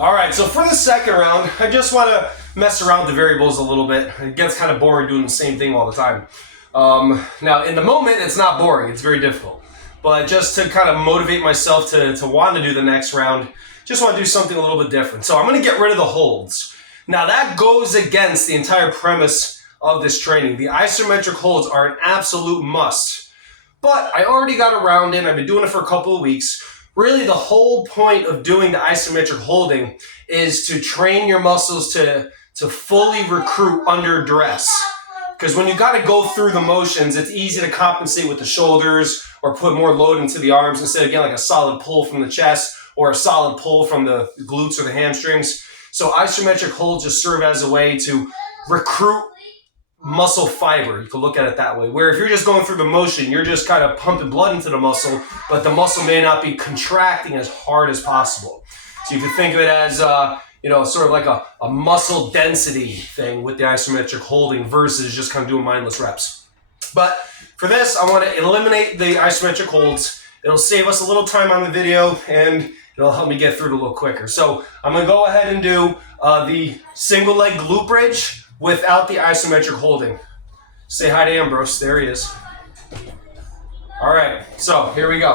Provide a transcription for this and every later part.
All right, so for the second round, I just want to mess around with the variables a little bit. It gets kind of boring doing the same thing all the time. Now, in the moment, it's not boring. It's very difficult. But just to kind of motivate myself to want to do the next round, just want to do something a little bit different. So I'm going to get rid of the holds. Now, that goes against the entire premise of this training. The isometric holds are an absolute must. But I already got a round in. I've been doing it for a couple of weeks. Really, the whole point of doing the isometric holding is to train your muscles to fully recruit under duress. Because when you got to go through the motions, it's easy to compensate with the shoulders or put more load into the arms instead of getting like a solid pull from the chest or a solid pull from the glutes or the hamstrings. So isometric holds just serve as a way to recruit muscle fiber. You can look at it that way. Where if you're just going through the motion, you're just kind of pumping blood into the muscle, but the muscle may not be contracting as hard as possible. So you can think of it as, sort of like a muscle density thing with the isometric holding versus just kind of doing mindless reps. But for this, I want to eliminate the isometric holds. It'll save us a little time on the video and it'll help me get through it a little quicker. So I'm going to go ahead and do the single leg glute bridge without the isometric holding. Say hi to Ambrose. There he is. All right, so here we go.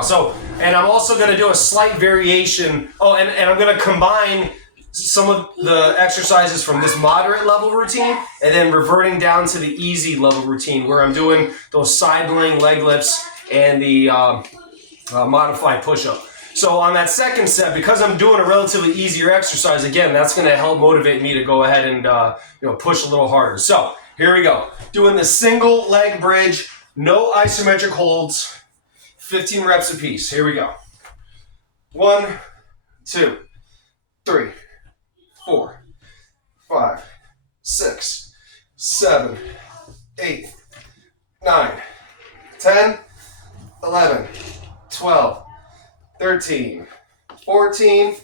And I'm also going to do a slight variation. Oh, and I'm going to combine some of the exercises from this moderate level routine and then reverting down to the easy level routine where I'm doing those side laying leg lifts and the modified push-up. So on that second set, because I'm doing a relatively easier exercise, again, that's going to help motivate me to go ahead and push a little harder. So here we go. Doing the single leg bridge, no isometric holds, 15 reps apiece. Here we go. 1, 2, 3, 4, 5, 6, 7, 8, 9, 10, 11, 12, 13, 14,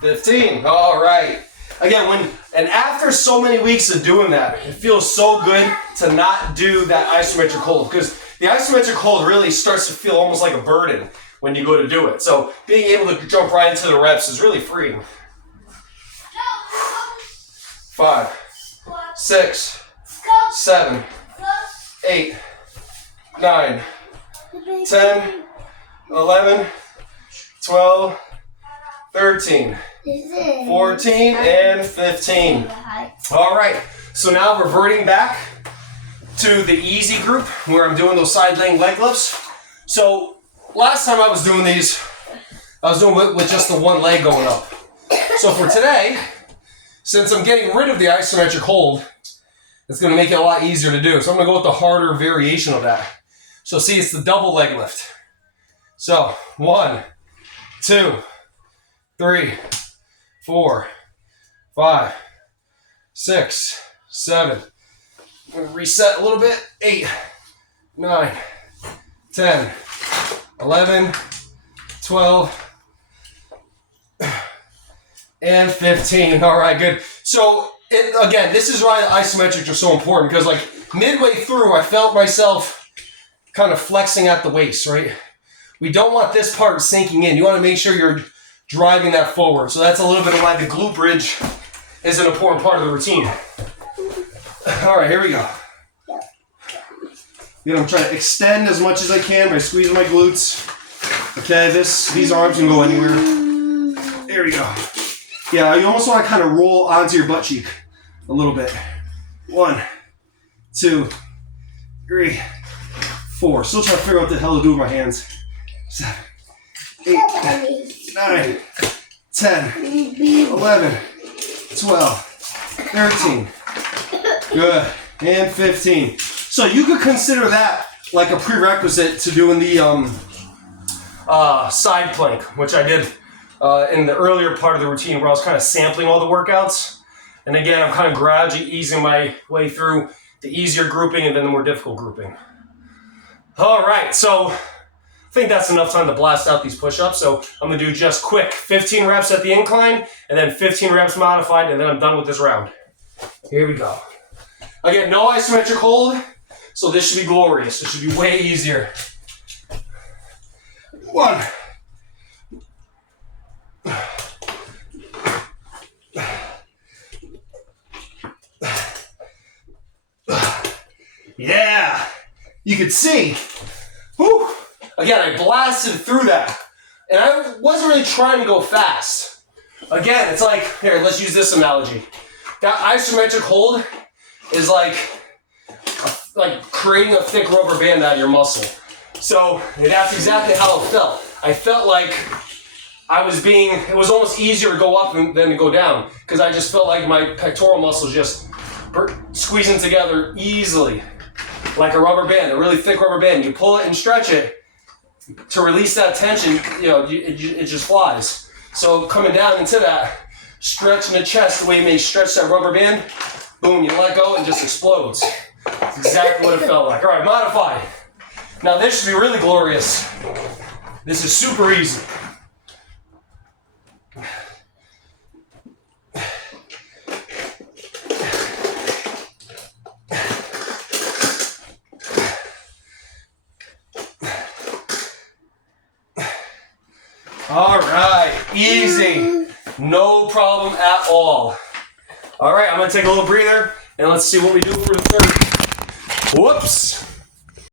15. All right. Again, after so many weeks of doing that, it feels so good to not do that isometric hold because the isometric hold really starts to feel almost like a burden when you go to do it. So being able to jump right into the reps is really freeing. 5, 6, 7, 8, 9, 10, 11, 12, 13, 14, and 15. All right, so now reverting back to the easy group where I'm doing those side laying leg lifts. So last time I was doing these, I was doing it with just the one leg going up. So for today, since I'm getting rid of the isometric hold, it's going to make it a lot easier to do. So I'm going to go with the harder variation of that. So see, it's the double leg lift. So 1, 2, 3, 4, 5, 6, 7. I'm going to reset a little bit. 8, 9, 10, 11, 12, and 15. All right, good. So again, this is why the isometrics are so important because like midway through, I felt myself kind of flexing at the waist, right? We don't want this part sinking in. You want to make sure you're driving that forward. So that's a little bit of why the glute bridge is an important part of the routine. All right, here we go. I'm trying to extend as much as I can by squeezing my glutes. Okay, these arms can go anywhere. There we go. Yeah, you almost want to kind of roll onto your butt cheek a little bit. 1, 2, 3, 4. Still trying to figure out what the hell to do with my hands. 7, 8, 9, 10, 11, 12, 13. Good. And 15. So you could consider that like a prerequisite to doing the side plank, which I did in the earlier part of the routine where I was kind of sampling all the workouts. And again, I'm kind of gradually easing my way through the easier grouping and then the more difficult grouping. All right, so I think that's enough time to blast out these push-ups. So I'm going to do just quick 15 reps at the incline and then 15 reps modified, and then I'm done with this round. Here we go. Again, no isometric hold, so this should be glorious. This should be way easier. 1, you could see, whew, again, I blasted through that. And I wasn't really trying to go fast. Again, it's like, here, let's use this analogy. That isometric hold is like creating a thick rubber band out of your muscle. So that's exactly how it felt. I felt like it was almost easier to go up than to go down, because I just felt like my pectoral muscles just squeezing together easily, like a rubber band, a really thick rubber band. You pull it and stretch it to release that tension, it just flies. So coming down into that, stretching the chest the way you may stretch that rubber band, boom, you let go and it just explodes. That's exactly what it felt like. All right, modified. Now this should be really glorious. This is super easy. All right, easy. No problem at all. All right, I'm gonna take a little breather and let's see what we do for the third. Whoops.